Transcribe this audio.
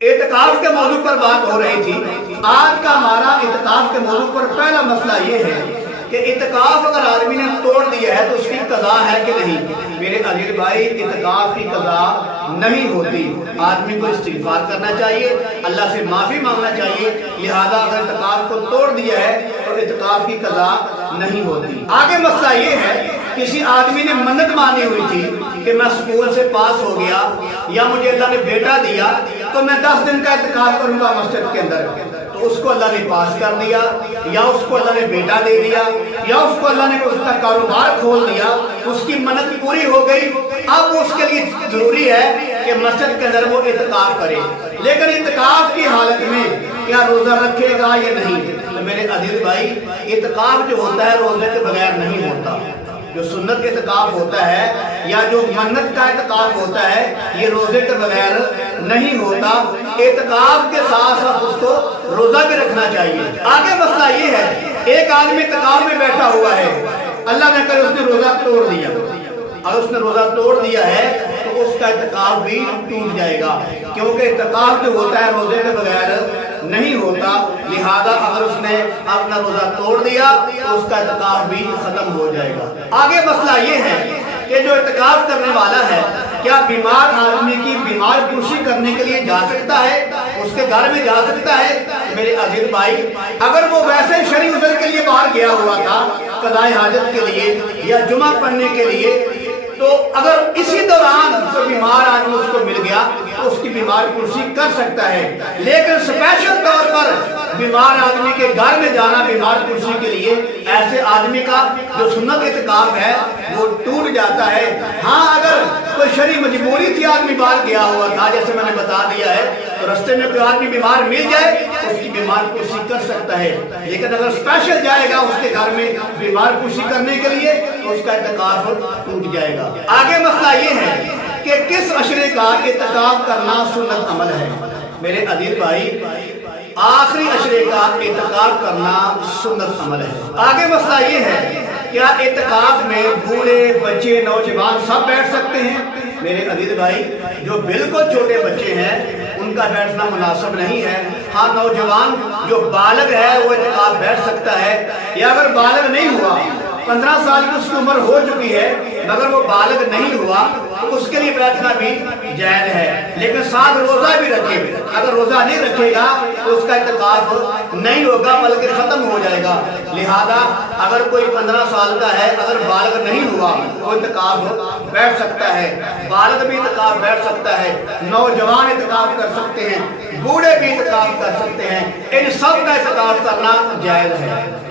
इत्काफ के मौजू पर बात हो रही थी। आज का हमारा इत्काफ के मौजू पर पहला मसला ये है कि इत्काफ अगर आदमी ने तोड़ दिया है तो उसकी कज़ा है कि नहीं। मेरे अजीज भाई, इत्काफ की कज़ा नहीं होती। आदमी को इस्तिग़फ़ार करना चाहिए, अल्लाह से माफ़ी मांगना चाहिए। लिहाजा अगर इत्काफ को तोड़ दिया है तो इत्काफ की कज़ा नहीं होती। आगे मसला ये है, किसी आदमी ने मन्नत मानी हुई थी कि मैं स्कूल से पास हो गया या मुझे अल्लाह ने बेटा दिया तो मैं 10 दिन का इत्काफ करूंगा मस्जिद के अंदर। तो उसको अल्लाह ने पास कर दिया, या उसको अल्लाह ने बेटा दे दिया, या उसको अल्लाह ने उसका कारोबार खोल दिया, उसकी मन्नत पूरी हो गई। अब उसके लिए जरूरी है कि मस्जिद के अंदर वो इत्काफ करे। लेकिन इत्काफ की हालत में क्या रोजा रखेगा या नहीं? तो मेरे अजीज भाई, इत्काफ जो होता है रोजे के बगैर नहीं होता। जो सुन्नत इत्काफ होता है या जो मन्नत का इत्काफ होता है, ये रोजे के बगैर नहीं होता। इत्काफ के साथ साथ उसको रोजा भी रखना चाहिए। आगे मसला ये है, एक आदमी इत्काफ में बैठा हुआ है, अल्लाह ने करे उसने रोजा तोड़ दिया। अगर उसने रोजा तोड़ दिया है तो उसका इत्काफ भी टूट जाएगा, क्योंकि इत्काफ जो होता है रोजे के बगैर नहीं होता। लिहाजा अगर उसने अपना रोजा तोड़ दिया तो उसका इत्काफ भी खत्म हो जाएगा। आगे मसला ये है कि जो इत्काफ करने वाला है, क्या बीमार आदमी की बीमार पुरशी करने के लिए जा सकता है, उसके घर में जा सकता है? मेरे अजीज भाई, अगर वो वैसे शरई उज़र के लिए बाहर गया हुआ था, क़ज़ाए हाजत के लिए या जुमा पढ़ने के लिए, तो अगर इसी दौरान कोई बीमार आदमी उसको मिल गया तो उसकी बीमार कुर्सी कर सकता है। लेकिन स्पेशल तौर पर बीमार आदमी के घर में जाना बीमार कुर्सी के लिए, ऐसे आदमी का जो सुन्नत इत्काफ है वो टूट जाता है। हाँ, अगर कोई शरई मजबूरी थी, आदमी बाहर गया हुआ था, जैसे मैंने बता दिया है, तो रास्ते में कोई आदमी बीमार मिल जाए तो उसकी बीमार कुर्सी कर सकता है। लेकिन अगर स्पेशल जाएगा उसके घर में बीमार कुर्सी करने के लिए तो उसका इत्काफ टूट जाएगा। आगे मसला ये है कि किस अशरे का इत्काफ करना सुन्नत अमल है। मेरे अजीज भाई, आखिरी अशरे का इत्काफ करना सुन्नत अमल है। आगे मसला ये है, क्या इत्काफ में बूढ़े, बच्चे, नौजवान सब बैठ सकते हैं? मेरे अजीज भाई, जो बिल्कुल छोटे बच्चे हैं उनका बैठना मुनासिब नहीं है। हाँ, नौजवान जो बालग है वो इत्काफ बैठ सकता है, या अगर बालग नहीं हुआ, 15 साल की उसकी उम्र हो चुकी है मगर वो बालग नहीं हुआ, तो उसके लिए बैठना भी जायज़ है। लेकिन साथ रोजा भी रखे। अगर रोजा नहीं रखेगा तो उसका इत्काफ नहीं होगा, बल्कि खत्म हो जाएगा। लिहाजा अगर कोई 15 साल का है, अगर बालग नहीं हुआ वो इत्काफ बैठ सकता है, बालग भी इत्काफ बैठ सकता है, नौजवान इत्काफ कर सकते हैं, बूढ़े भी इत्काफ कर सकते हैं। इन सब का इत्काफ करना जायज़ है।